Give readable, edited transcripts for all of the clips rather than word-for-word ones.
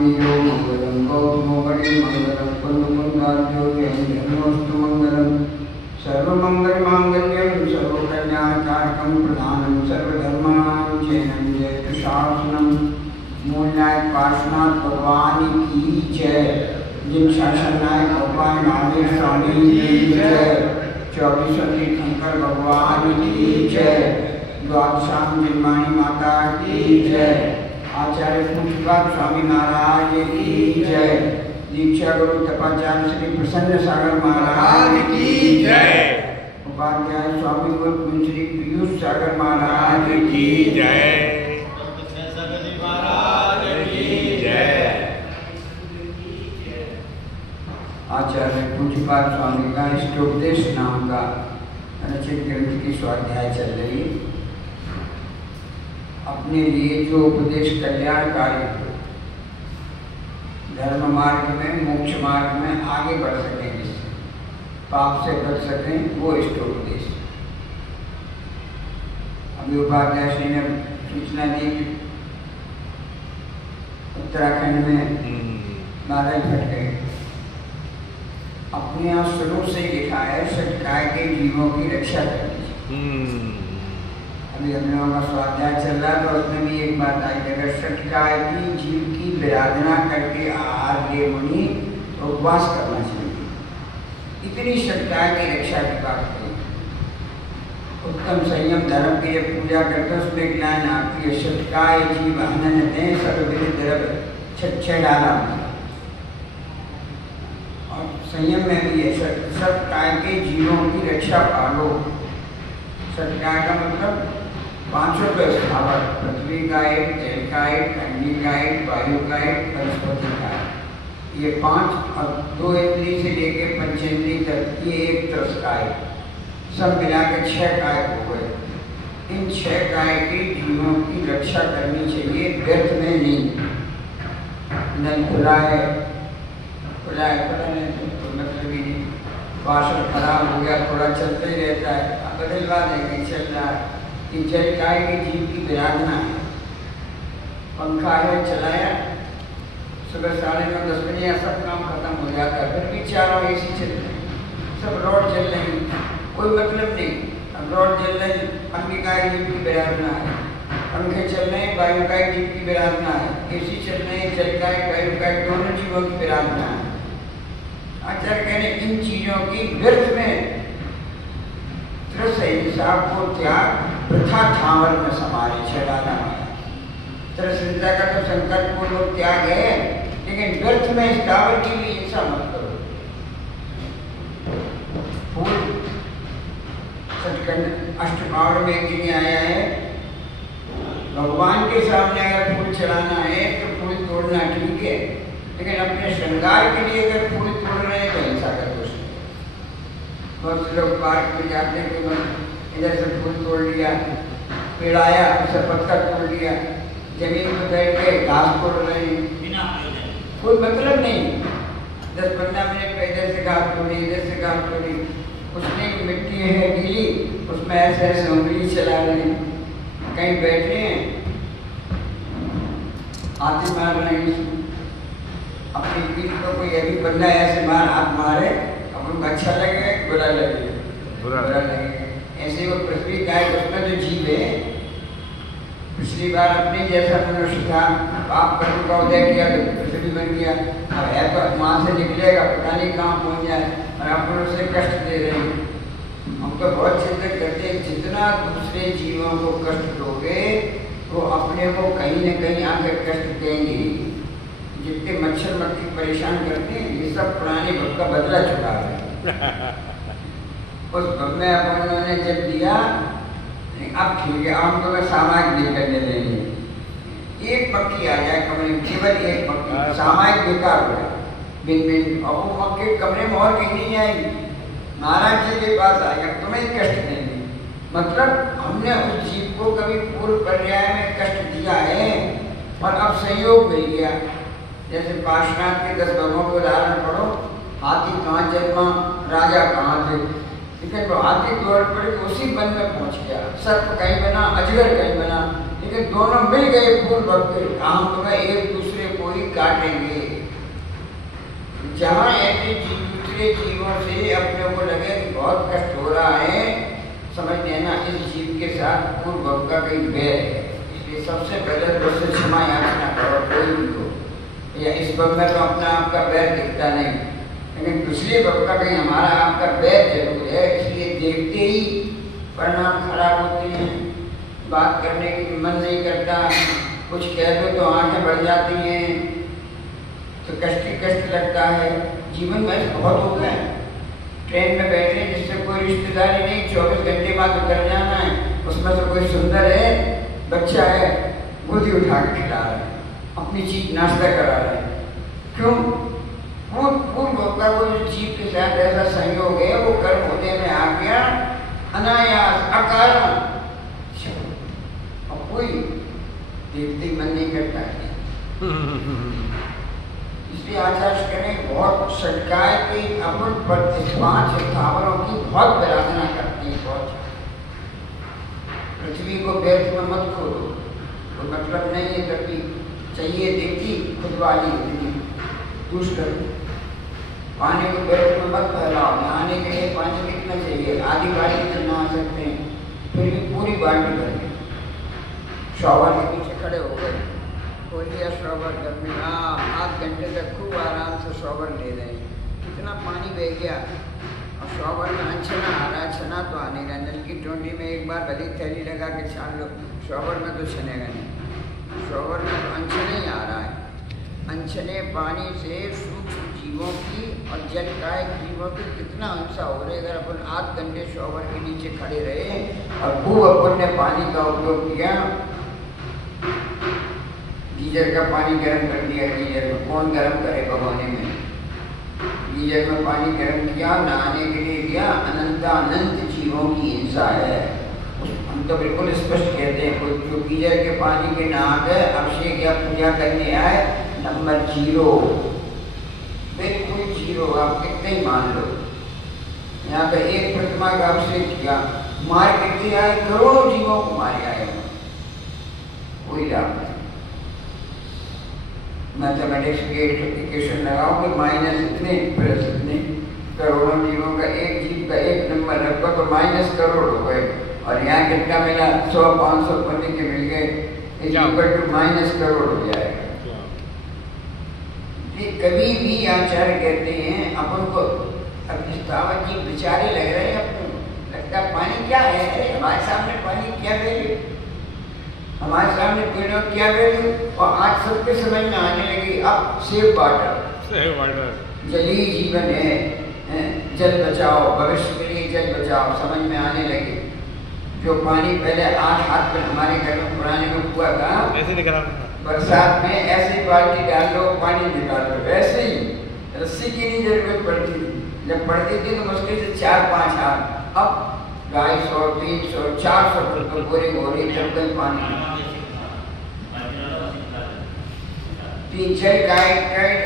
वीरो मंगलम गौतमोगणि मंगलम कुंदकुंदार्यो जयन्तोस्तु मंगलम सर्वमंगलमांगल्यं सर्वकल्याणकारकं प्रधानं सर्वधर्माणां जयनं जयतु शासनं। मूलनायक पार्श्वनाथ भगवान की जय। जिन शासन नायक भगवान महावीर स्वामी की जय। 24 तीर्थंकर भगवान की जय। द्वादशाम जिनवाणी माता की जय। आचार्य पूज्यपाद स्वामी महाराज की जय। दीक्षा गुरु तपाचार्य श्री प्रसन्न सागर महाराज की जय। उपाध्याय स्वामी गुरु श्री पीयूष सागर महाराज की जय। आचार्य पूज्यपाद स्वामी का इष्टोपदेश नाम का रचित ग्रंथ की स्वाध्याय चल रही है। अपने लिए जो उपदेश कल्याणकारी हो, धर्म मार्ग में मोक्ष मार्ग में आगे बढ़ सकें, जिससे पाप से बच सकें, वो इष्टोपदेश। अभी उपाध्याय श्री ने सूचना दी कि उत्तराखंड में बादल फट गए। अपने यहाँ शुरू से लिखा है षटकाय के जीवों की रक्षा करनी चाहिए। अभी हम लोगों का स्वाध्याय चल रहा है तो उसमें भी एक बात आई, अगर षटकाय की जीव की विराधना करके आहार ले मुनि तो उपवास करना चाहिए। इतनी षटकाय की रक्षा की बात कही। उत्तम संयम धर्म की जब पूजा करते हैं उसमें ज्ञान आती है। षटकाय जीव आनंद दें सर्वविध द्रव छह डाला। संयम में भी है षटकाय के जीवों की रक्षा पालो। षटकाय का मतलब 500 का स्थावर, पृथ्वी का एक, जल का एक, अग्नि का एक, वायु का एक, वनस्पति का एक। ये 5 और 2 इंद्रिय से लेके पंचेंद्रिय तक ये एक त्रस्काय, सब मिला के 6 काय हो गए। इन 6 काय के जीवों की रक्षा करनी चाहिए, व्यर्थ में नहीं। नल खुला है वाशर खराब हो गया, थोड़ा चलते ही रहता है, बदलवा देंगे, चल रहा है। ये जल काय के जीव की विराधना है। पंखा है, चलाया, सुबह 9:30-10 बजे सब काम खत्म हो जाता है, फिर भी चारों एसी चल रहे हैं, सब रॉड चल रही, कोई मतलब नहीं। अब रॉड चल रही, अग्नि काय जीव की विराधना है, पंखे चल रहे हैं, वायु काय जीव की विराधना है, एसी चल रहे हैं, जल काय वायु काय दोनों जीवों की विराधना है। आचार्य कहने इन चीजों की व्यर्थ में हिसाब को त्याग वृथा ठावर में समारे छेड़ाना है। त्रिसंध्या का तो संकल्प पूर्वक त्याग है, लेकिन व्यर्थ में इस टावर की भी हिंसा मत करो। फूल सचखंड अष्टपावर में एक जगह आया है, भगवान के सामने अगर फूल चढ़ाना है तो फूल तोड़ना ठीक है, लेकिन अपने श्रृंगार के लिए अगर फूल तोड़ रहे हैं तो हिंसा का दोष है। बहुत से लोग पार्क में जाते हैं कि इधर से फूल तोड़ लिया, पेड़ आया उससे पत्ता तोड़ लिया, जमीन पर बैठ के घास तोड़ रहे हैं, कोई मतलब नहीं। 10-15 मिनट में इधर से घास तोड़ी, इधर से घास तोड़ी, कुछ नहीं, मिट्टी है गीली, उसमें ऐसे ऐसे उंगली चला रहे हैं, कहीं बैठ रहे हैं, हाथी मार रहे हैं, अपनी पीठ को कोई अभी बंदा ऐसे मार हाथ मारे, अब उनको अच्छा लगेगा, बुरा लगेगा, बुरा लगेगा। ऐसे वो पृथ्वी गाय उसमें जो जीव है, पिछली बार अपने जैसा मनुष्य था, पाप कर्म का उदय किया तो पृथ्वी बन गया, अब है तो वहाँ से निकलेगा, पता नहीं कहाँ पहुँच जाए, और आप उसे कष्ट दे रहे हैं। हम तो बहुत चिंतन करते हैं, जितना दूसरे जीवों को कष्ट दोगे वो अपने को कहीं न कहीं आकर कष्ट देंगे। जितने मच्छर मक्खी परेशान करते हैं, ये सब पुराने भक्त का बदला चुका है। उस भक्त में अब उन्होंने जब दिया, अब ठीक है, हम तो मैं सामाजिक नहीं करने देंगे। एक पक्षी आ जाए कमरे में, केवल एक पक्षी, सामाजिक बेकार हो जाए, बिन और वो मक्खी कमरे में और कहीं नहीं आएगी, महाराज जी के पास आएगा, तुम्हें कष्ट देंगे। मतलब हमने उस जीव को कभी पूर्व पर्याय में कष्ट दिया है और अब संयोग मिल गया। जैसे पार्श्वनाथ के 10 भगवों को उदाहरण पढ़ो, हाथी कहाँ जन्मा, राजा कहाँ थे, लेकिन वो हाथी दौड़ पड़े तो उसी वन में पहुंच गया, सर्प कहीं बना, अजगर कहीं बना, लेकिन दोनों मिल गए पूर्व भक्त, हम तुम्हें एक दूसरे को ही काटेंगे। जहाँ ऐसे दूसरे जीवों से अपने को लगे कि बहुत कष्ट हो रहा है, समझ लेना इस जीव के साथ पूर्व भव का कहीं बैर है। इसलिए सबसे पहले तो उससे क्षमा याचना करो, कोई भी हो, या इस भव में तो अपना आपका बैर दिखता नहीं, लेकिन दूसरे भव का कहीं हमारा आपका बैर जरूर है। इसलिए देखते ही परिणाम खराब होते हैं, बात करने की मन नहीं करता, कुछ कह दो तो आंखें बढ़ जाती हैं, तो कष्ट ही कष्ट लगता है। जीवन में बहुत होता है। ट्रेन में बैठे जिससे कोई रिश्तेदारी नहीं, 24 घंटे बाद उतर जाना है, उसमें से कोई सुंदर है, बच्चा है, गोदी उठा के खिला रहा है, अपनी चीज नाश्ता करा रहा है। क्यों? वो जीव के साथ ऐसा संयोग है, वो कर्म होने में आ गया अनायास अकारण, और कोई देखते मन नहीं करता है। इसलिए आचार्य करें बहुत षटकाय की अपन पर 5 स्थावरों की बहुत विराधना करती है। बहुत पृथ्वी को व्यर्थ में मत खोलो, कोई मतलब नहीं है, कभी चाहिए देखी खुद वाली दूसरा पानी को व्यर्थ में मत फैलाओ। नहाने के लिए पानी कितना चाहिए? आधी बाल्टी से नहा सकते हैं, फिर भी पूरी बाल्टी भर के शॉवर के पीछे खड़े हो गए, खोल लिया शॉवर गर्मी, हाँ 8 घंटे तक खूब आराम से शॉवर ले रहे हैं, कितना पानी बह गया। और शॉवर में अनछना आ रहा है, छना तो आने का, नल की टोंटी में एक बार भली थैली लगा के छान लो, शॉवर में तो छनेगा नहीं, शॉवर में तो अनछने ही आ रहा है। अनछने पानी से सूक्ष्म जीवों की और जलकाय जीवों की कितना हिंसा हो रही है। अगर अपन 8 घंटे शॉवर के नीचे खड़े रहे और खूब अपन ने पानी का उपयोग किया, गीजर का पानी गर्म कर दिया, गीजर में कौन गर्म करे भगोने में, गीजर में पानी गर्म किया, नहाने के लिए दिया, अनंत जीवों की हिंसा है। हम तो बिल्कुल स्पष्ट कहते हैं, कोई जो गीजर के पानी के नहा कर अभिषेक या पूजा करने आए, नंबर 0, बिल्कुल 0, आप कितने ही मान लो। यहाँ पे एक प्रतिमा का अभिषेक किया, मार कितने आए, करोड़ों जीवों को मारे आए, कोई लाभ नहीं। मैथमेटिक्स के इक्वेशन लगाओ कि माइनस इतने प्लस इतने, करोड़ों जीवों का एक जीव का एक नंबर रखो तो माइनस करोड़ हो गए, और यहाँ कितना मिला 100-500 पन्ने के मिल गए, इक्वल टू माइनस करोड़ हो जाएगा। कभी भी आचार्य कहते हैं अपन को, अब स्थावर जी बेचारे लग रहे हैं, अपन लगता पानी क्या है, हमारे सामने पानी क्या वैल्यू, हमारे सामने पेड़ों क्या वैल्यू, और आज सबके समझ में आने लगी अब सेव वाटर, जलीय जीवन है, जल बचाओ, भविष्य के लिए जल बचाओ, समझ में आने लगे। जो पानी पहले 8 हाथ पर हमारे घर में पुराने में हुआ था, ऐसे निकाला, बरसात में ऐसे बाल्टी डाल लो पानी निकाल लो, ऐसे ही रस्सी की नहीं जरूरत पड़ती थी, जब पड़ती थी तो मुश्किल से 4-5 हाथ, अब 250, 300, 400 तो बोरिंग हो रही, जब कहीं पानी जल गाय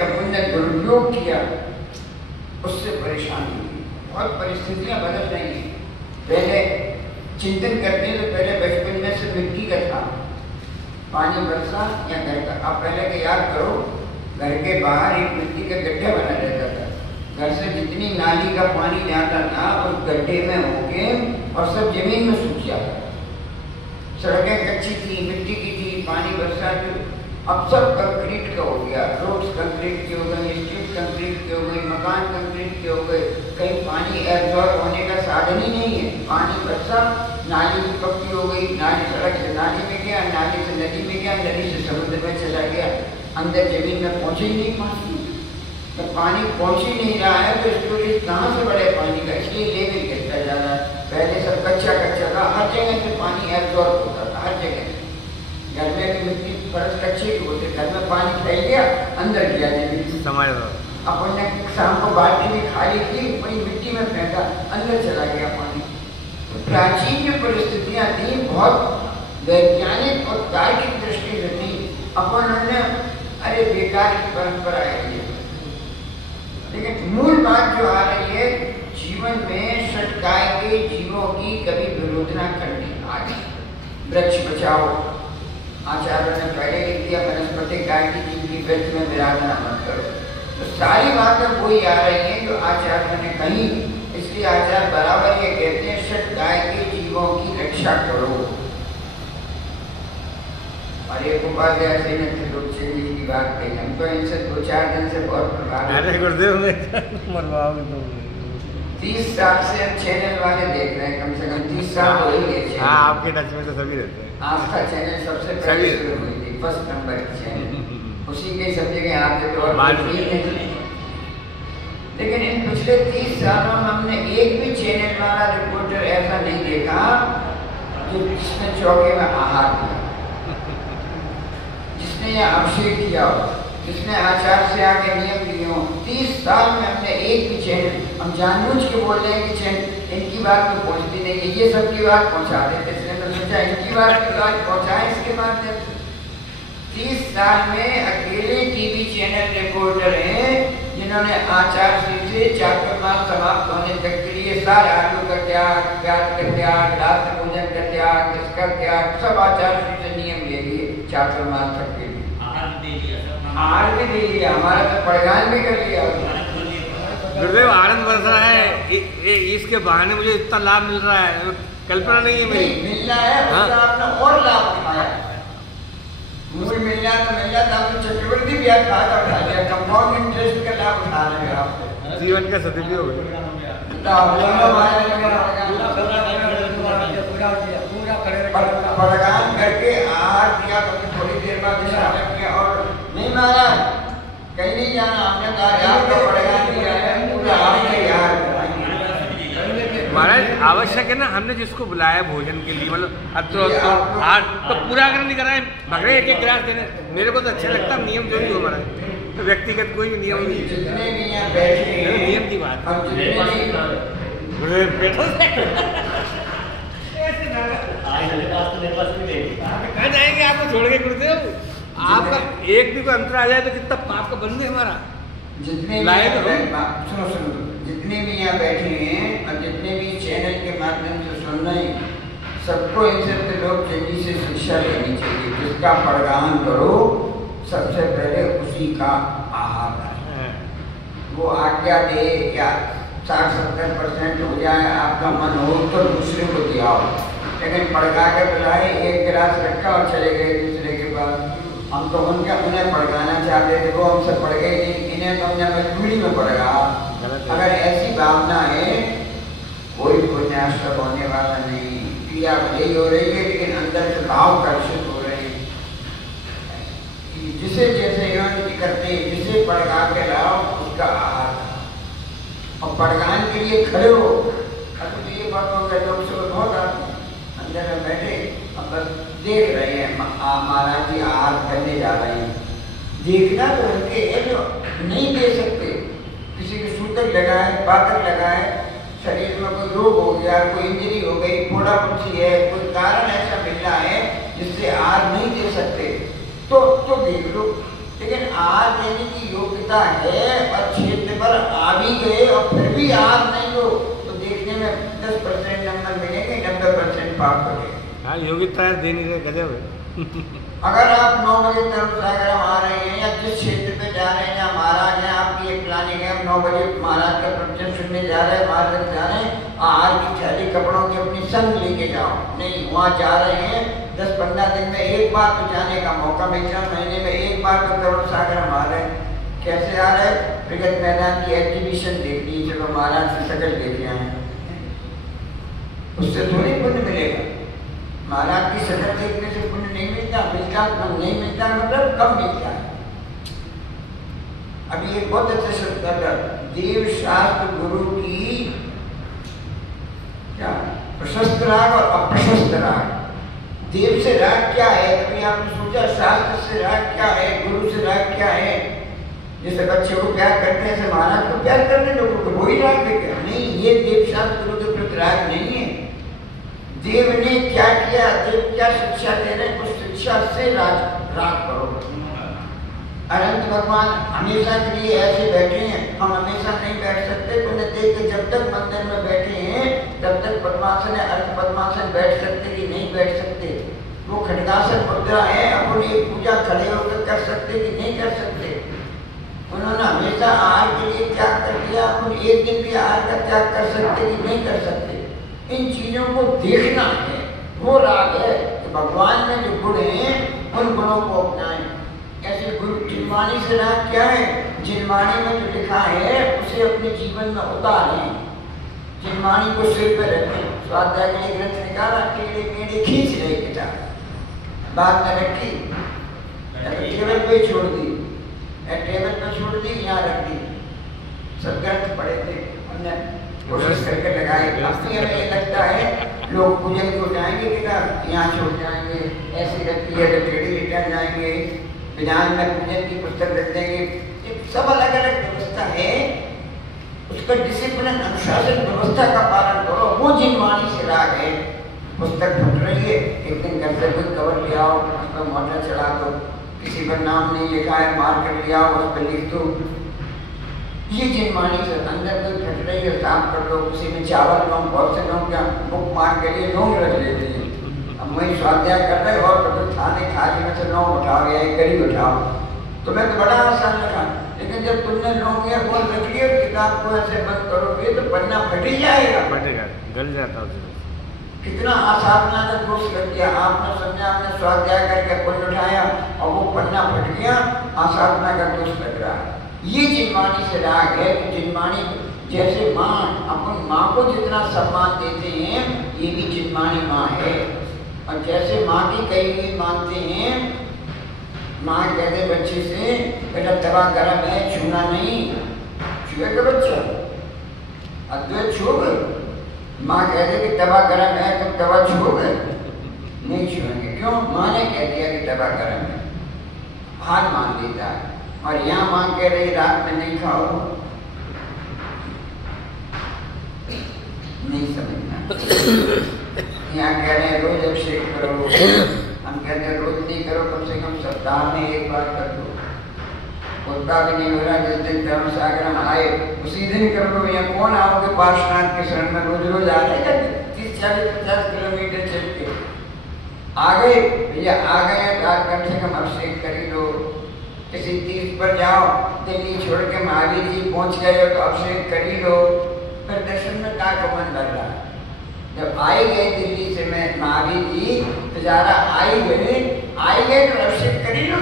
अपन ने दुरुपयोग किया, उससे परेशानी हुई, बहुत परिस्थितियां बदल रही हैं। पहले चिंतन करते हैं तो पहले बचपन में से मिट्टी का था, पानी बरसा या घर का, आप पहले के याद करो, घर के बाहर एक मिट्टी का गड्ढा बना रहता था, घर से जितनी नाली का पानी जाता था उस गड्ढे में होके और सब जमीन में सूख जाता। सड़कें कच्ची थी, मिट्टी की थी, पानी बरसा, अब सब कंक्रीट का हो गया, रोड्स कंक्रीट के हो गए, स्ट्रीट कंक्रीट के हो गए, मकान कंक्रीट के हो गए, कहीं पानी एब्जॉर्ब होने का साधन ही नहीं है। पानी बरसा, नाली की पक्की हो गई, नाली सड़क से नाली में गया, नाली से नदी में गया, नदी से समुद्र में चला गया, अंदर जमीन में पहुँचे ही नहीं पानी। जब पानी पहुँच ही नहीं रहा है तो स्टोरेज कहाँ से बढ़े पानी का, इसलिए लेवल गिरता जा रहा है। पहले सब कच्चा था, हर जगह से पानी एब्जॉर्ब होता था, हर जगह। घर में भी मिट्टी फर्श कच्चे होते, घर में पानी फैल गया, अंदर गया जमीन, अपन ने शाम को बाल्टी में खाली की, वही मिट्टी में फेंका, अंदर चला गया पानी। तो प्राचीन जो परिस्थितियाँ थी बहुत वैज्ञानिक और तार्किक दृष्टि से थी, अपन ने अरे बेकार की परंपरा है। लेकिन मूल बात जो आ रही है, जीवन में षटकाय के जीवों की कभी विरोधना करनी आगे। वृक्ष बचाओ, आचार्यों ने पहले लिख दिया, वनस्पति काय की जिनकी वृक्ष में विराधना मत करो। तो सारी बातें वही आ रही हैं जो आचार्य ने कही। इसलिए आचार्य बराबर ये कहते हैं षट गाय के जीवों की रक्षा करो। और एक उपाध्याय जी ने त्रिलोकचंद जी की बात कही, हम तो इनसे 2-4 दिन से बहुत प्रभावित। अरे गुरुदेव मरवाओगे तो 30 साल से हम चैनल वाले देख रहे हैं, कम से कम 30 साल हो ही गए। हाँ, आपके टच में तो सभी रहते हैं। आस्था चैनल सबसे पहले शुरू हुई थी, फर्स्ट नंबर चैनल, उसी के सब जगह आते थे और लेकिन इन पिछले 30 सालों में हमने एक भी चैनल वाला रिपोर्टर ऐसा नहीं देखा जो जिसने चौके में आहार दिया, जिसने यह अभिषेक किया हो, जिसने आचार से आगे नियम दिए हो। 30 साल में हमने एक भी चैनल, हम जानबूझ के बोल रहे हैं कि चैनल इनकी बात तो पहुंचती नहीं है, ये सबकी बात पहुंचा देते, इसलिए मैं सोचा इनकी बात पहुंचाएं इसके माध्यम से। 30 साल में अकेले टीवी चैनल रिपोर्टर हैं जिन्होंने आचार से चातुर्मास समाप्त होने तक के लिए सारे आलू का त्याग, प्याज का त्याग, रात्रि भोजन का त्याग, इसका त्याग, सब आचार से नियम ले लिए चातुर्मास तक के लिए। आहार भी दे लिया, हमारा तो पड़गान भी कर लिया। गुरुदेव आनंद बरस रहा है, इसके बहाने मुझे इतना लाभ मिल रहा है, कल्पना नहीं है मेरी। मिल रहा है, उसका आपने और लाभ उठाया। मूल मिल रहा तो मिल रहा था, आपने चक्रवर्ती ब्याज खाता उठा लिया, कंपाउंड इंटरेस्ट का लाभ उठा रहे हैं आप। जीवन का सदुपयोग है। पड़गान करके आहार दिया, थोड़ी देर बाद किया और नहीं महाराज कहीं नहीं जाना, हमने कहा आपका पड़गान दिया है, पूरा आपके यार महाराज आवश्यक है ना, हमने जिसको बुलाया भोजन के लिए, मतलब अब तो पूरा अगर नहीं कराए भगड़े एक गिलास देने, मेरे को तो अच्छा लगता है। नियम जो भी हो महाराज, तो व्यक्तिगत कोई भी नियम नहीं है, जितने भी यहाँ बैठे हैं नियम की बात कहाँ जाएंगे आपको छोड़ के गुरुदेव। आपका एक भी कोई अंतर आ जाए तो कितना पाप का बंद है हमारा। जितने सुनो जितने भी यहाँ बैठे हैं और जितने भी चैनल के माध्यम से सुन रहे हैं, सबको इनसे त्रिलोकचंद जी से शिक्षा लेनी चाहिए। जिसका पड़गान करो सबसे पहले उसी का आहार है। वो आज्ञा दे या 60-70% हो जाए, आपका मन हो तो दूसरे को दियाओ, लेकिन पड़गा के बुलाए एक गिलास रखा और चले गए दूसरे के पास। हम तो उन्हें पड़गाना चाहते थे, वो हमसे पड़ गए नहीं, इन्हें तो हमने मजबूरी में पड़गा। अगर ऐसी भावना है, कोई पुण्याश्रम होने वाला नहीं। क्रिया भले ही हो रही है लेकिन अंदर से भाव कर्षित हो रहे हैं। जिसे जैसे इन्होंने करते हैं, जिसे पड़गा के लाओ उसका आहार और पड़गान के लिए खड़े हो। अब तो ये बात हो गई, लोग सुबह बहुत आते हैं अंदर में बैठे, अब बस देख रहे हैं महाराज जी आहार करने जा रहे हैं। देखना तो उनके है जो नहीं दे सकते, किसी के सूतक लगाए, पातक लगाए, शरीर में कोई रोग हो गया, कोई इंजरी हो गई, फोड़ा पुछी है, कोई कारण ऐसा मिल रहा है जिससे आहार नहीं दे सकते, तो देख लो। लेकिन आहार देने की योग्यता है और क्षेत्र पर आ भी गए और फिर भी आहार नहीं लो, तो देखने में 10% नंबर मिलेंगे, 90% पाप करेंगे। हाँ, योग्यता देने से गजब है। अगर आप 9 बजे सागर आ रहे हैं या जिस क्षेत्र पे जा रहे हैं, या महाराज हैं आपकी एक प्लानिंग है, 9 बजे महाराज का प्रवचन सुनने जा रहे हैं, महाराज जा रहे हैं, आहार की थैली कपड़ों की अपनी संग लेके जाओ। नहीं, वहाँ जा रहे हैं 10-15 दिन में एक बार तो जाने का मौका मिल जाए, महीने में एक बार तो करोड़ सागर हम आ रहे हैं। कैसे आ रहे हैं? प्रगति मैदान की एग्जीबिशन देखनी, चलो महाराज की शकल देखे आए, उससे थोड़ी पुण्य मिलेगा। महाराज की शकल देखने से पुण्य नहीं मिलता, नहीं मिलता मतलब कम मिलता है। अभी एक बहुत अच्छे शब्द था, देव शास्त्र गुरु की क्या प्रशस्त राग और अप्रशस्त राग। देव से राग क्या है? कभी आपने सोचा शास्त्र से राग क्या है, गुरु से राग क्या है? जैसे बच्चे को प्यार करते हैं, ऐसे महाराज को प्यार करने लोगों को वही राग है क्या? नहीं, ये देव शास्त्र गुरु के प्रति राग नहीं है। देव ने क्या किया, देव क्या शिक्षा दे रहे हैं, उस शिक्षा से राग करो। अनंत भगवान हमेशा के लिए ऐसे बैठे हैं, हम हमेशा नहीं बैठ सकते। उन्हें देख के जब तक मंदिर में बैठे हैं तब तक पद्मासन है, अर्थ पद्मासन बैठ सकते कि नहीं बैठ सकते। वो खड्गासन मुद्रा है, अपन एक पूजा खड़े होकर कर सकते कि नहीं कर सकते। उन्होंने हमेशा हमेशा आहार के लिए त्याग कर दिया, अपन एक दिन भी आहार का त्याग कर सकते कि नहीं कर सकते? इन चीजों को देखना है, वो राग है कि भगवान में जो गुण हैं उन गुणों को अपनाएं। ऐसे गुरु जिनवाणी से राग क्या है? जिनवाणी में जो लिखा है उसे अपने जीवन में उतारें, जिनवाणी को सिर पे रखें। स्वाध्याय के लिए ग्रंथ निकाला, टेढ़े मेढ़े खींच रहे किताब, बाद में रखी, टेबल पे छोड़ दी, टेबल पे छोड़ दी, यहाँ रख दी। सब ग्रंथ पढ़े थे, हमने कोशिश करके लगाए। अब हमें ये लगता है लोग पूजन को जाएंगे किताब यहाँ छोड़ जाएंगे, ऐसी रखी है तो टेढ़ी रिटर्न जाएंगे, विधान में पूजन की पुस्तक रख देंगे। सब अलग अलग व्यवस्था है, उसका डिसिप्लिन अनुशासन व्यवस्था का पालन करो। वो जिनवाणी से राग है। पुस्तक फट रही है, एक दिन घर से कोई कवर ले आओ, उस पर मोटर चढ़ा दो, किसी पर नाम नहीं लिखा है मार्केट ले आओ, उस पर लिख दो। ये जिनवाणी से अंदर कोई फट रही है, साफ कर दो। किसी में चावल कम, बहुत से लोग क्या बुक मार के लिए नोट रख लेते हैं। अब वही स्वाध्याय कर रहे और कभी थाने थाली में से नौ उठाओ या एक कड़ी उठाओ, तुम्हें तो बड़ा आसान लगा। लेकिन जब तुमने लोग ये बोल रख लिया किताब को ऐसे बंद करोगे तो पन्ना फट ही जाएगा, फटेगा, गल जाता है। कितना आसाधना का दोष कर दिया आपने, समझा, आपने स्वाध्याय करके पुण्य उठाया और वो पन्ना फट गया, आसाधना का दोष लग रहा है। ये जिनवाणी से राग है कि जिनवाणी जैसे माँ, अपन माँ को जितना सम्मान देते हैं ये भी जिनवाणी माँ है। और जैसे माँ की कही हुई मानते हैं, माँ कहते बच्चे से बेटा तवा गर्म है, छूना नहीं, छुएगा बच्चा? अद्वैत छूओगे? माँ कहते कि तवा गर्म है तो तवा छूओगे? नहीं छुएंगे। क्यों? माँ ने कह दिया कि तवा गर्म है, हाथ मान लेता है। और यहाँ माँ कह रही रात में नहीं खाओ, नहीं समझना। यहाँ कह रहे हैं रोज अभिषेक करो, हम कहते हैं रोज नहीं करो, कम से कम सप्ताह में एक बार कर दो। उतना भी नहीं हो रहा, जिस दिन धर्म सागर हम आए उसी दिन कर लो। या कौन आओगे पार्श्वनाथ के शरण में रोज रोज आ रहे 30-40-50 किलोमीटर चल के आ गए भैया, आ गए कम से कम अभिषेक कर ही लो। किसी तीर्थ पर जाओ, दिल्ली छोड़ के महावीर जी पहुंच गए हो तो अभिषेक कर ही लो। फिर दर्शन में क्या को मन लग रहा है? जब आए गए दिल्ली से मैं महावीर जी तो ज़्यादा आई गए तो अभिषेक कर ही लो।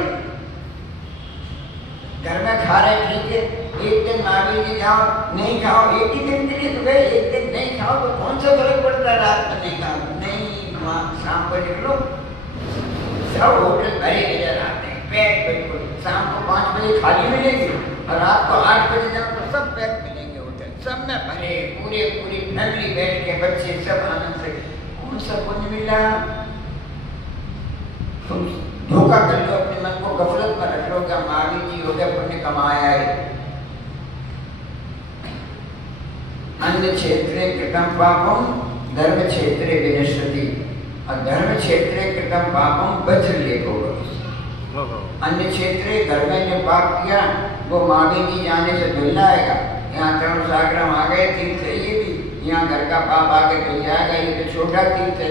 घर में खा रहे ठीक है, एक दिन महावीर जी जाओ नहीं खाओ, एक ही दिन के लिए तो गए, एक दिन नहीं खाओ तो कौन सा फर्क पड़ता है? रात में नहीं खाओ, नहीं वहाँ शाम को निकलो, सब होटल भरे नजर आते हैं, पैक बिल्कुल। शाम को 5 बजे खाली मिलेगी और रात को 8 बजे जाओ तो सब पैक मिलेंगे होटल, सब में भरे, पूरी फैमिली बैठ के, बच्चे सब आनंद से। कौन सा पुण्य मिला? तुम धोखा कर लो, अपने मन को गफलत में रख लो कि महावीर जी हो गया पुण्य कमाया है। अन्य क्षेत्रे कृतं पापम धर्म क्षेत्रे विनश्यति, और धर्म क्षेत्रे कृतं पापम वज्रलेपो भवति। अन्य क्षेत्रे घर में जो पाप किया वो महावीर जी जाने से धुल जाएगा। यहाँ तरुण सागर हम आ गए, तीर्थ है ये भी, यहाँ घर का पाप आके धुल जाएगा। ये तो छोटा तीर्थ है।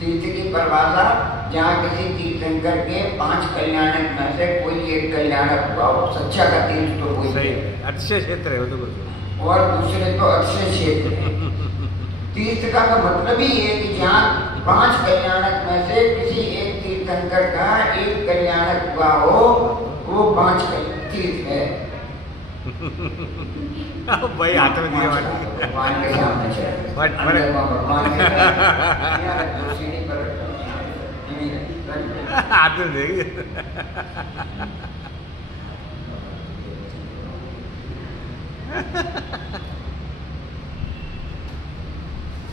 तीर्थ की परिभाषा जहाँ किसी तीर्थंकर के 5 कल्याणक में से कोई एक कल्याणक हुआ हो, सच्चा का तीर्थ तो कोई सही है, अच्छे क्षेत्र है वो तो, और दूसरे तो अच्छे क्षेत्र है। तीर्थ का तो मतलब ही है कि जहाँ 5 कल्याणक में से किसी एक तीर्थंकर का एक कल्याणक हुआ हो, वो 5 तीर्थ है। भाई हाथ में दिए भगवान के सामने चले, भगवान के सीढ़ी पर हाथ में देंगे।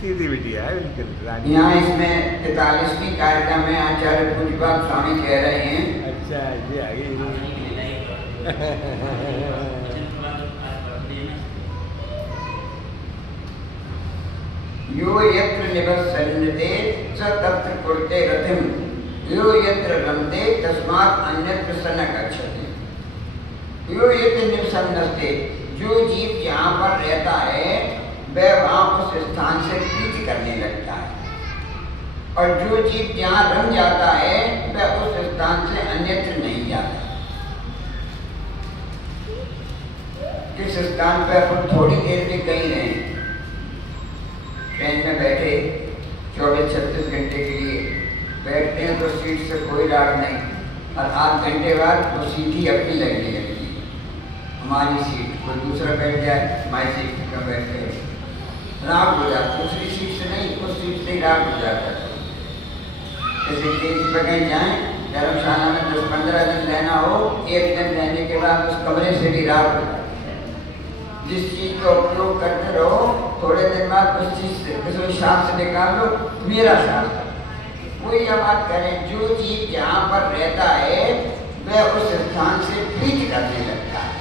सीधी बिटिया है बिल्कुल। यहाँ इसमें 43वीं कारिका में आचार्य पूज्यपाद स्वामी कह रहे हैं। अच्छा ये आगे यो यत्र निवसन्यते स तत्र कुरुते रतिम, यो यत्र रमते तस्मात् अन्यत्र स न गच्छति। यो यत्र निवसन्नस्ते, जो जीव जहाँ पर रहता है वह वहाँ उस स्थान से प्रीति करने लगता है, और जो जीव जहाँ रम जाता है वह उस स्थान से अन्यत्र नहीं जाता। जिस स्थान पे अपन थोड़ी देर भी कहीं रहे, ट्रेन में बैठे 24-36 घंटे के लिए बैठते हैं तो सीट से कोई राग नहीं, और 8 घंटे बाद वो सीट ही अपनी लगने लगती है, हमारी सीट। कोई दूसरा बैठ जाए, हमारी सीट पर बैठ गए, राग हो जाता, दूसरी सीट से नहीं, उस सीट से ही राग हो जाता है। जैसे ट्रेन पर कहीं जाए, धर्मशाला में 10-15 दिन रहना हो, एक दिन रहने के बाद उस कमरे से भी राग हो जाता है। जिस चीज का उपयोग करते रहो, थोड़े दिन बाद उस चीज से किसी सांस से निकाल लो, मेरा सांस है। वही हम बात करें, जो चीज जहाँ पर रहता है वह उस स्थान से प्रीति करने लगता है।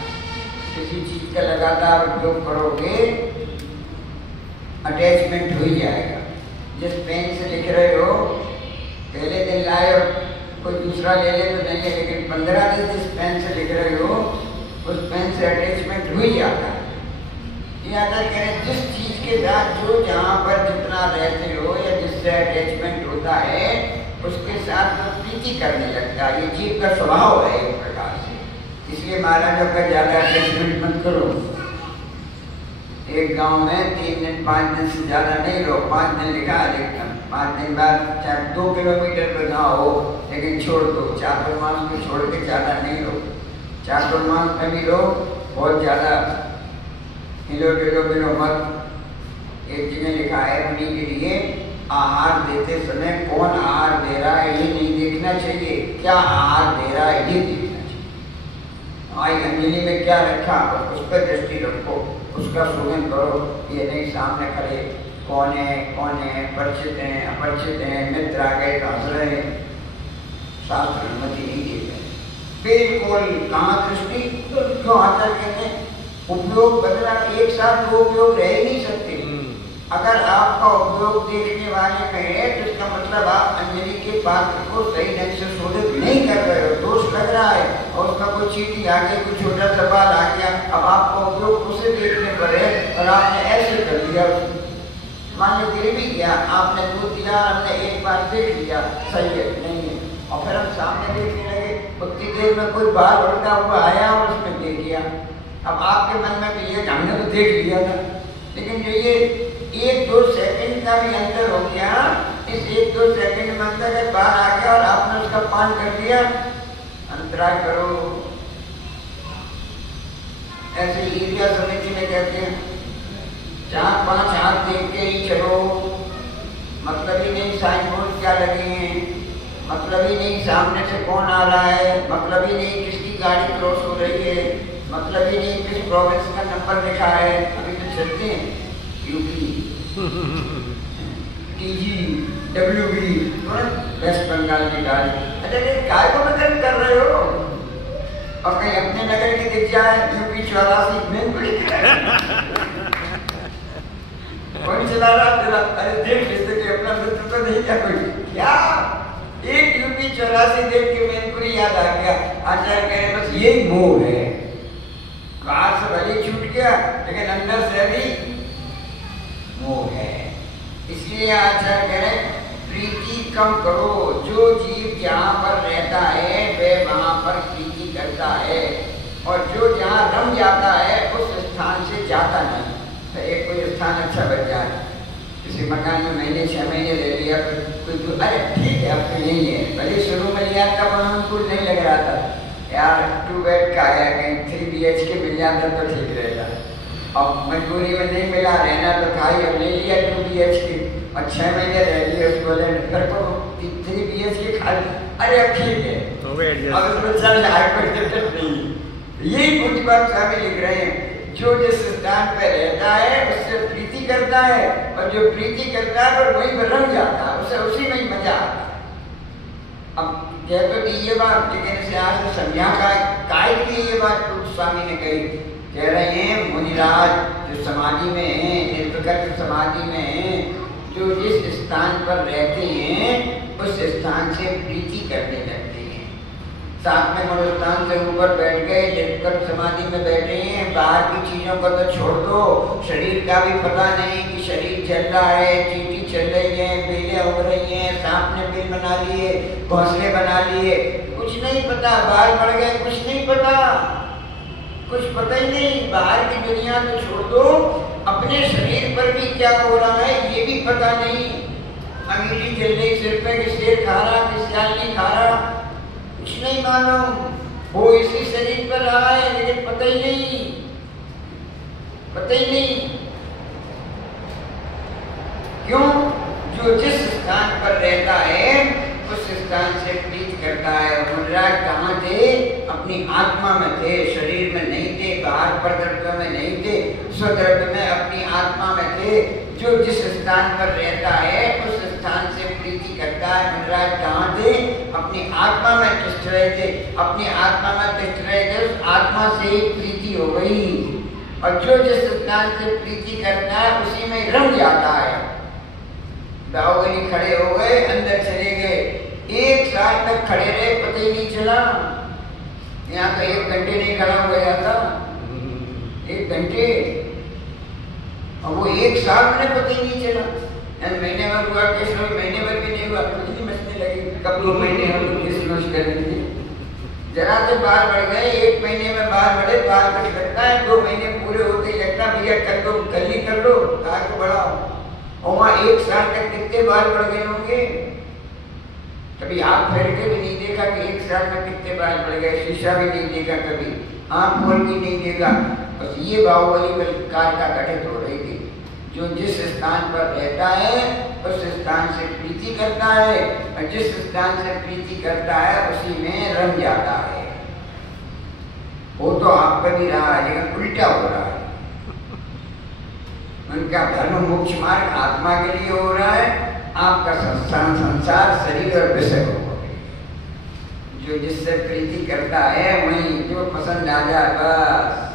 किसी चीज का लगातार उपयोग करोगे, अटैचमेंट हो ही जाएगा। जिस पेन से लिख रहे हो, पहले दिन लाए और कोई दूसरा ले ले तो नहीं है, लेकिन 15 दिन जिस पेन से लिख रहे हो, उस पेन से अटैचमेंट हो ही जाता है। ये आता करें, जिस चीज के साथ जो जहाँ पर जितना रहते हो या जिससे अटैचमेंट होता है, उसके साथ तो प्रीति करने लगता है। ये जीव का स्वभाव है एक प्रकार से। इसलिए महाराजों का ज्यादा अटैचमेंट मत करो। एक गांव में 3 दिन 5 दिन से ज्यादा नहीं रहो, 5 दिन लिखा अधिकतम। 5 दिन बाद चाहे 2 किलोमीटर पर गाँव हो, लेकिन छोड़ दो। चातुर्मास को छोड़ के ज्यादा नहीं रहो। चातुर्मास में भी रहो, बहुत ज्यादा हिलो डुलो मिलो मत। एक जगह लिखा है उन्हीं के लिए, आहार देते समय कौन आहार दे रहा है ये नहीं देखना चाहिए, क्या आहार दे रहा है ये देखना चाहिए। हमारी अंजलि में क्या रखा उस पर दृष्टि रखो, उसका शोधन करो। ये नहीं सामने खड़े कौन है, परिचित हैं अपरिचित हैं, मित्र आ गए तो हंस रहे हैं, शास्त्र अनुमति नहीं देते बिल्कुल। कहाँ दृष्टि तो क्यों आचार्य कहते हैं उपयोग बदला, एक साथ 2 उपयोग रह ही नहीं सकते। अगर आपका उपयोग देखने वाले में है तो इसका मतलब आप अंजलि के पात्र को सही ढंग से शोधित नहीं कर रहे हो, दोष लग रहा है। और उसका कोई चीटी आ गया, कोई छोटा सा बाल आ गया, अब आपका उपयोग उसे देखने पर है और आपने ऐसे कर दिया। मान लो गिर भी गया, आपने दूध दिया, हमने एक बार देख लिया, सही है नहीं है, और फिर हम सामने देखने लगे, उतनी देर में कोई बाल उड़ता हुआ आया और उसने देख लिया। अब आपके मन में भी ये हमने तो देख लिया था, लेकिन जो ये 1-2 सेकंड का भी अंतर हो गया, इस 1-2 सेकंड में अंतर अगर बाहर आ गया और आपने उसका पान कर दिया, अंतराय करो। ऐसे ईर्ष्या समिति में कहते हैं 4-5 हाथ देख के ही चलो, मतलब ही नहीं साइन बोर्ड क्या लगे हैं, मतलब ही नहीं सामने से कौन आ रहा है, मतलब ही नहीं किसकी गाड़ी क्रॉस हो रही है, मतलब ही नहीं किस प्रोविंस का नंबर लिखा है। अभी तो चलते हैं UP, TG, WB, West Bengal की गाड़ी। अरे काय को बदल कर रहे हो? और कहीं अपने नगर की दिख जाए यूपी 84 में कौन चला रहा? अरे देख लेते कि अपना मित्र तो नहीं क्या कोई, क्या एक यूपी 84 देख के मैनपुरी याद आ गया। आचार्य कह रहे बस यही मोह है, बाहर से भले छूट गया लेकिन अंदर से भी मोह है। इसलिए आचार्य कह रहे प्रीति कम करो। जो जीव जहाँ पर रहता है वह वहाँ पर प्रीति करता है, और जो जहाँ रम जाता है उस स्थान से जाता नहीं। तो एक कोई स्थान अच्छा बच जाए, किसी मकान में महीने 6 महीने ले लिया, कोई अरे ठीक है अब तो यही है, भले शुरू में लिया तब अनुकूल नहीं लग रहा था यार, 2 बेड का है, कहीं 3 BHK मिल जाता तो ठीक रहेगा। अब मजबूरी में नहीं मिला, रहना तो था ही, अब ले लिया 2 BHK और 6 महीने रह लिए उसको, फिर को 3 BHK खा ली, अरे अब ठीक है अब उसमें चल जाए, कोई दिक्कत नहीं। यही पूरी बात स्वामी लिख रहे हैं, जो जिस स्थान पर रहता है उससे प्रीति करता है, और जो प्रीति करता है और वहीं पर रम जाता है, उसे उसी में ही मजा आता है। अब कह तो दी ये बात, लेकिन इसे आज से समझा काय की ये बात कुछ स्वामी ने कही। कह रहे हैं मुनिराज जो समाधि में है, निर्विकल्प समाधि में है, जो जिस स्थान पर रहते हैं उस स्थान से प्रीति करने लगते हैं। साथ में मनोस्थान से ऊपर बैठ गए, निर्विकल्प समाधि में बैठे हैं, बाहर की चीजों को तो छोड़ दो, शरीर का भी पता नहीं कि शरीर चल रहा है, चींटी चल रही है, बेलें उग रही हैं, सांप ने बिल बना लिए, घोंसले बना लिए, कुछ नहीं पता, बाल पड़ गए कुछ नहीं पता, कुछ पता ही नहीं। बाहर की दुनिया तो छोड़ दो, अपने शरीर पर भी क्या हो रहा है ये भी पता नहीं। अंगीठी चल रही सिर पे कि शेर खा रहा कि सियाल नहीं खा रहा, कुछ नहीं मालूम। वो इसी शरीर पर रहा है लेकिन पता ही नहीं, पता ही नहीं। क्यों? जो जिस स्थान पर रहता है उस स्थान से प्रीत करता है। मुद्राज कहाँ थे? अपनी आत्मा में थे, शरीर में नहीं थे, बाहर परद्रव्य में नहीं थे, स्वद्रव्य में अपनी आत्मा में थे। जो जिस स्थान पर रहता है उस स्थान से प्रीति करता है। मुद्राज कहाँ थे? अपनी आत्मा में तिष्ठ रहे थे, अपनी आत्मा में तिष्ठ रहे थे, उस आत्मा से ही प्रीति हो गई। और जो जिस स्थान से प्रीति करता है उसी में रम जाता है। बाहुबली खड़े हो गए, अंदर चले गए, 1 साल तक खड़े रहे, पता ही नहीं चला। यहाँ तो 1 घंटे नहीं खड़ा हो जाता, 1 घंटे, और वो 1 साल में पता ही नहीं चला। महीने भर हुआ, कैसे महीने भर भी नहीं हुआ, कितनी मचने लगी, कब 2 महीने हम लोग डिस्कस करेंगे। जरा से बाहर बढ़ गए, 1 महीने में बाहर बढ़े, बाहर कुछ लगता है, 2 महीने पूरे होते ही लगता भैया कर दो, कल ही कर लो, कहा को बढ़ाओ। और वहाँ 1 साल तक कितने बार बढ़ गए होंगे? कभी आँख फेर के भी नहीं देखा कि 1 साल में कितने बार बढ़ गए, शीशा भी नहीं देखा, कभी आँख खोल के नहीं देखा। बस ये बाहुबली कार का गठित हो रही थी। जो जिस स्थान पर रहता है उस स्थान से प्रीति करता है, और जिस स्थान से प्रीति करता है उसी में रम जाता है। वो तो आप पर भी रहा है लेकिन उल्टा हो रहा है। उनका धर्म मोक्ष मार्ग आत्मा के लिए हो रहा है, आपका संसार शरीर और विषय हो। जो जिससे प्रीति करता है वही जो पसंद आ जाए, बस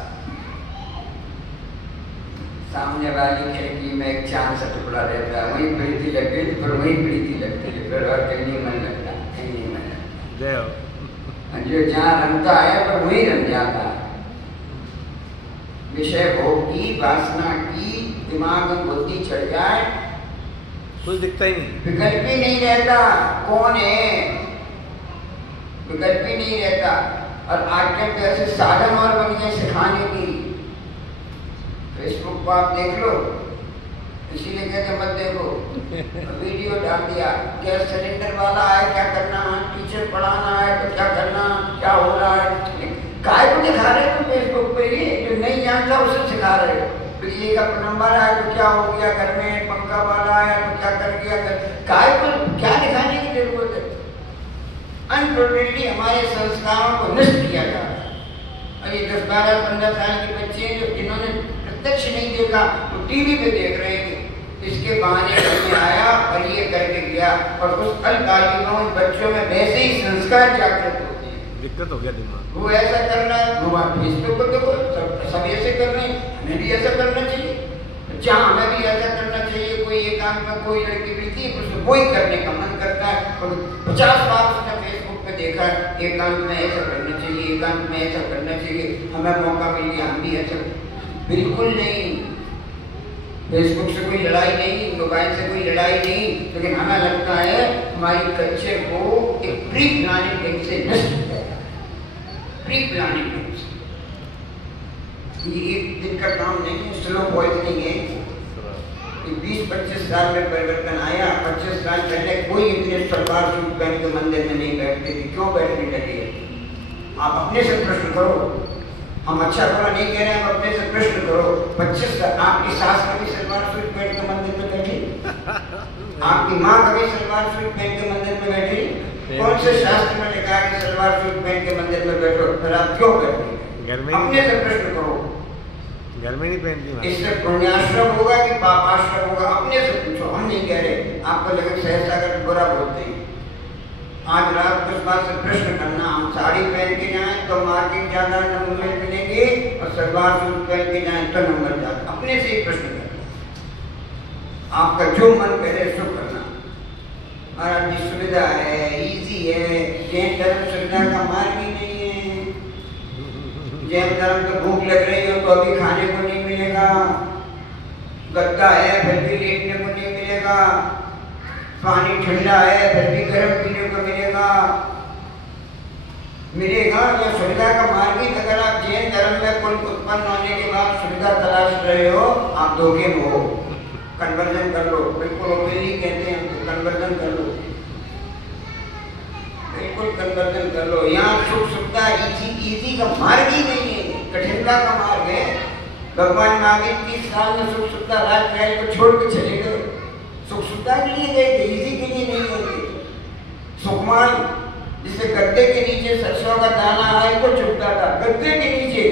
सामने वाली खिड़की में एक चांद सा टुकड़ा रहता है, वही प्रीति लग गई, फिर वही प्रीति लगती है, फिर और कहीं नहीं मन लगता, कहीं नहीं मन लगता। जो जहाँ रमता है पर वही रम जाता है। विषय भोग की वासना की दिमाग में बुद्धि चढ़ जाए, कुछ दिखता ही नहीं, विकल्प ही नहीं रहता। कौन है? विकल्प ही नहीं रहता। और आजकल तो ऐसे साधन और बन गए सिखाने की। फेसबुक पर आप देख लो, इसीलिए कहते मत देखो। वीडियो डाल दिया, गैस सिलेंडर वाला है, क्या करना है, टीचर पढ़ाना है तो क्या करना, क्या हो रहा है, काय को दिखा रहे हो फेसबुक पे? ये जो नहीं जानता उसे सिखा रहे हो। बिजली का नंबर आया तो क्या हो गया, घर में पंखा वाला आया तो क्या कर गया, काय को क्या दिखाने की जरूरत है? अनप्रोटेक्टली हमारे संस्कारों को नष्ट किया जा रहा है। और ये 10, 12, 15 साल के बच्चे जो जिन्होंने प्रत्यक्ष नहीं देखा वो टीवी पे देख रहे थे, इसके बहाने में आया और ये करके गया। और उस अल्पकालिकों बच्चों में वैसे ही संस्कार जागृत होते हैं। दिक्कत हो गया दिमाग। वो ऐसा कर रहा है, वो आप फेसबुक पर देखो, सब ऐसे कर रहे हैं, हमें भी ऐसा करना चाहिए। जहाँ हमें भी ऐसा करना चाहिए, कोई एकांत में कोई लड़की मिलती है उसको वही करने का मन करता है। और 50 बार उसने फेसबुक पे देखा है, एकांत में ऐसा करना चाहिए, एकांत में ऐसा करना चाहिए, हमें मौका मिल गया हम भी ऐसा। बिल्कुल नहीं, फेसबुक से कोई लड़ाई नहीं, मोबाइल से कोई लड़ाई नहीं, लेकिन हमें लगता है हमारी कल्चर को एक प्री प्लानिंग ढंग से नष्ट किया जाए। प्री प्लानिंग ढंग से ये एक दिन का काम नहीं है, स्लो पॉइजनिंग है। 20-25 साल में परिवर्तन आया। 25 साल पहले कोई इतने सलवार सूट पहन के मंदिर में नहीं बैठते थे, क्यों बैठने लगे? आप अपने से प्रश्न करो। हम अच्छा बुरा नहीं कह रहे हैं, हम अपने से प्रश्न करो। 25 आपकी सास कभी सलवार सूट पहन के मंदिर में बैठी? आपकी माँ कभी सलवार सूट पहन के मंदिर में बैठी? कौन से शास्त्र में लिखा है कि सलवार सूट पहन के मंदिर में बैठो? फिर आप क्यों बैठे? अपने से प्रश्न करो। घर में नहीं पहनती। इससे पुण्याश्रम होगा कि पापाश्रम होगा? अपने से पूछो, हम नहीं कह रहे। आपको लगे सहसा कर बुरा बोलते हैं। आज रात को इस बात से प्रश्न करना, हम साड़ी पहन के जाएं तो मार्केट ज्यादा नंबर मिलेंगे और सलवार सूट पहन के जाएं तो नंबर ज्यादा। अपने से ही प्रश्न करना, आपका जो मन करे सो करना। महाराज जी सुविधा है, इजी है। जैन धर्म सुविधा का मार्ग ही नहीं है। जैन धर्म तो भूख लग रही हो तो अभी खाने को नहीं मिलेगा, गद्दा है फिर भी लेटने को नहीं मिलेगा, पानी ठंडा है फिर भी गर्म पीने को मिलेगा। यह सुविधा का मार्ग ही। अगर आप जैन धर्म में रजोगुण उत्पन्न होने के बाद सुविधा तलाश रहे हो, आप धोखे में हो। कन्वर्जन कर लो, बिल्कुल ओपनली कहते हैं तो कन्वर्जन कर लो, बिल्कुल कन्वर्जन कर लो। यहाँ सुख सुविधा इजी का मार्ग ही नहीं है, कठिनता का मार्ग है। भगवान महावीर 30 साल में सुख सुविधा राजमहल को छोड़ के चले गए, सुख सुविधा के लिए गए थे, इजी के लिए नहीं गए थे। सुखमान जिसे गद्दे के नीचे सरसों का दाना आए तो चुभता था, गद्दे के नीचे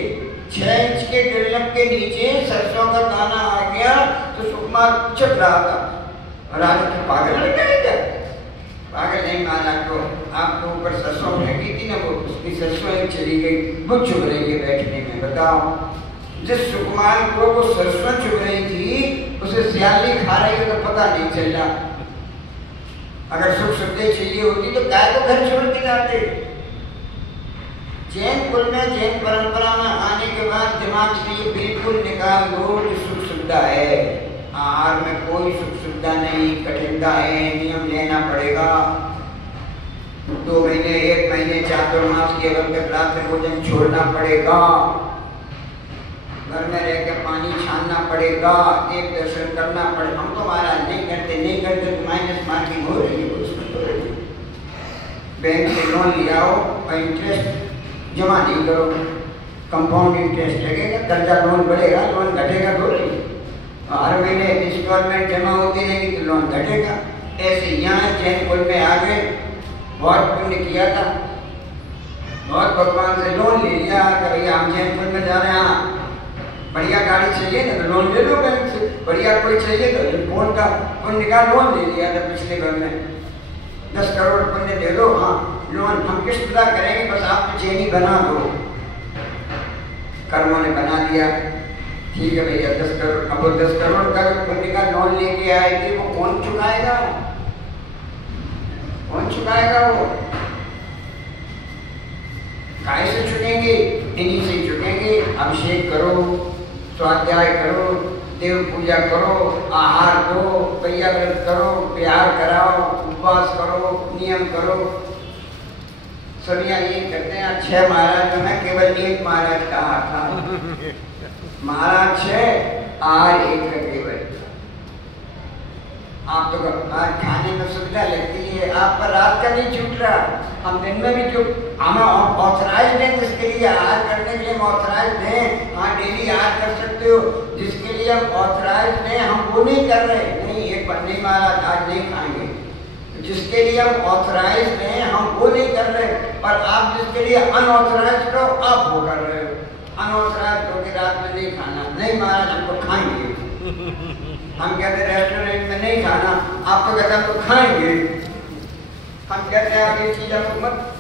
6 इंच के ड्रिलअप के नीचे सरसों का दाना आ गया तो सुकुमार चुप रहा था। राजा तो पागल लग गए क्या? पागल नहीं माना तो आपको ऊपर सरसों फेंकी थी ना, वो उसकी सरसों एक चली गई, वो चुभ रही है बैठने में। बताओ, जिस सुकुमार को वो सरसों चुभ रही थी उसे सियाली खा रही है तो पता नहीं चल रहा। अगर सुख सुविधा चाहिए होती तो काय को घर छोड़ के जाते। जैन कुल में, जैन परंपरा में आने के बाद दिमाग से ये बिल्कुल निकाल दो कि सुख सुविधा है। आहार में कोई सुख सुविधा नहीं, कठिनता है, नियम लेना पड़ेगा। 2 महीने 1 महीने चातुर्मास के अवध में रात्रि भोजन छोड़ना पड़ेगा, घर में रह के पानी छानना पड़ेगा, देव दर्शन करना पड़ेगा। हम तो महाराज नहीं करते तो माइनस मार्किंग हो रही है, उसमें तो रही। बैंक से लोन लिया हो और इंटरेस्ट जमा नहीं करो, कंपाउंड इंटरेस्ट लगेगा, कर्जा लोन बढ़ेगा, लोन घटेगा तो नहीं। हर महीने इंस्टॉलमेंट जमा होती रहेगी तो लोन घटेगा। ऐसे यहाँ जैन कुल में आ गए, बहुत पुण्य किया था, बहुत भगवान से लोन ले लिया कि भैया हम जैन कुल में जा रहे हैं, बढ़िया गाड़ी चाहिए ना तो लोन ले लो बैंक से, बढ़िया कोई चाहिए तो फोन का पुण्य का लोन ले लिया था पिछले घर में, 10 करोड़ पुण्य दे दो, हाँ लोन हम किस्त अदा करेंगे, बस आप चैनी बना दो। कर्मों ने बना दिया, ठीक है भैया 10 करोड़। अब वो 10 करोड़ का पुण्य का लोन लेके आए थे, वो कौन चुकाएगा? कौन चुकाएगा? वो काय से चुकेंगे? इन्हीं से चुकेंगे। अभिषेक करो, स्वाध्याय करो, देव पूजा करो, आहार दो, पैया व्रत करो, प्यार कराओ, उपवास करो, नियम करो। सरिया ये करते हैं। 6 महाराज में केवल 1 महाराज कहा था, महाराज 6 आहार 1 का केवल। आप तो खाने में सुविधा लगती है, आप पर रात का नहीं छूट रहा, हम दिन में भी जो हम ऑथराइज हैं जिसके लिए आहार करने के लिए ऑथराइज हैं, हाँ डेली आहार कर सकते हो, जिसके लिए हम ऑथराइज हैं हम वो नहीं कर रहे। नहीं, एक बार नहीं महाराज आज नहीं खाएंगे, जिसके लिए हम ऑथराइज हैं हम वो नहीं कर रहे, और आप जिसके लिए अनऑथराइज करो आप वो कर रहे हो। अनऑथराइज हो के रात में नहीं खाना, नहीं महाराज हम तो खाएंगे। हम कहते रेस्टोरेंट में नहीं खाना, आप तो कहते हम तो खाएंगे। हम कहते हैं आप ये चीज आपको मत